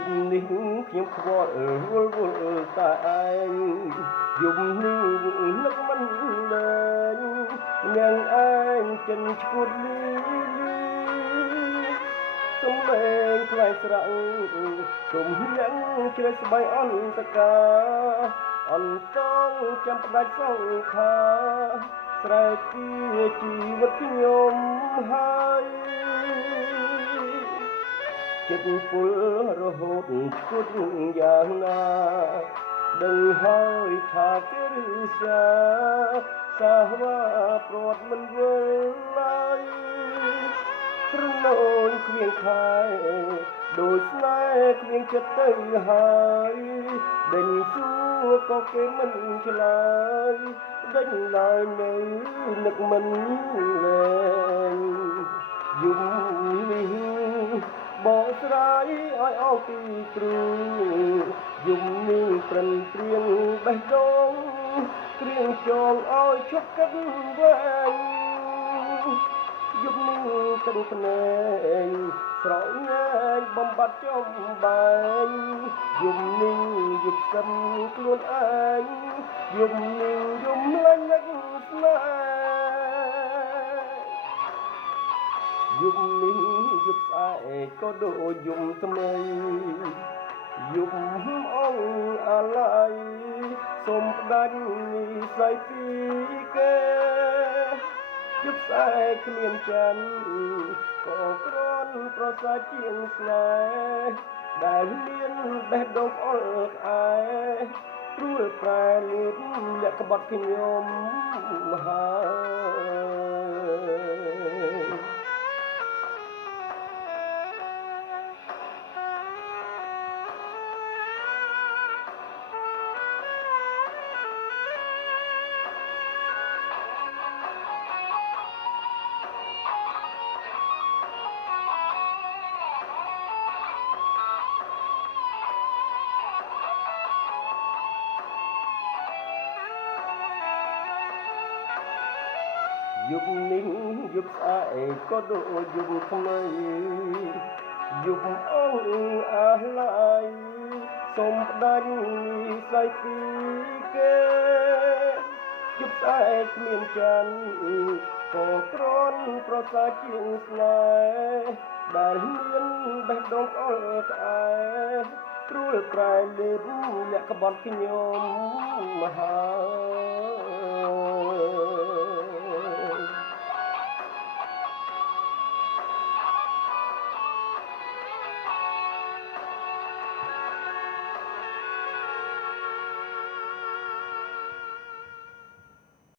Dục ninh khiếm khóa vul tại Dục ninh vụ nước mắt lên Nàng anh chân chút lý Sông lên khai sẵn Cùng nhắn chơi bay on tất cả On trong chăm đạch sông khá Sài kia chỉ vật nhôm haiចិត្តពលរហូតឈួតយ៉ាងណាដឹងហើយថាគេរិសាសាវ៉ាព្រាត់មិនវិលឡើយព្រលូនគ្មានខែដោយស្នេហ៍គ្មានចិត្តទៅហើយដេញសួរក៏គេមិនឆ្លើយដេញឡើយនៅនឹកមិនលែងយំនេះបកស្រាយឲ្យអស់ពីគ្រូយំនេះប្រឹងព្រៀងបេះដូងគ្រៀងចងឲ្យឈប់គិតវែងយប់នេះទឹកភ្នែកស្រោចញែកបំបត្តិចំបែងយំនេះយប់សិនខ្លួនឯងយំនេះយំលាញ់នឹកស្នេហ៍យប់នេះយប់ស្អែកក៏ដូចយប់ថ្មីយប់អងអាឡ័យសូមផ្ដាច់និស្ស័យពីគេយប់ស្អែកគ្មានច័ន្ទក៏គ្រាន់ប្រសើរជាងស្នេហ៍ដែលមានបេះដូងអល់ក្អែព្រួលប្រែលៀបលាក់ក្បត់ខ្ញុំហើយយប់នេះយប់ស្អែកក៏ដូចយប់ថ្មីយប់អងអាឡ័យសូមផ្ដាច់និស្ស័យពីគេយប់ស្អែកគ្មានច័ន្ទក៏គ្រាន់ប្រសើរជាងស្នេហ៍ដែលមានបេះដូងអល់ក្អែព្រួលប្រែលេបលាក់ក្បត់ខ្ញុំហើយ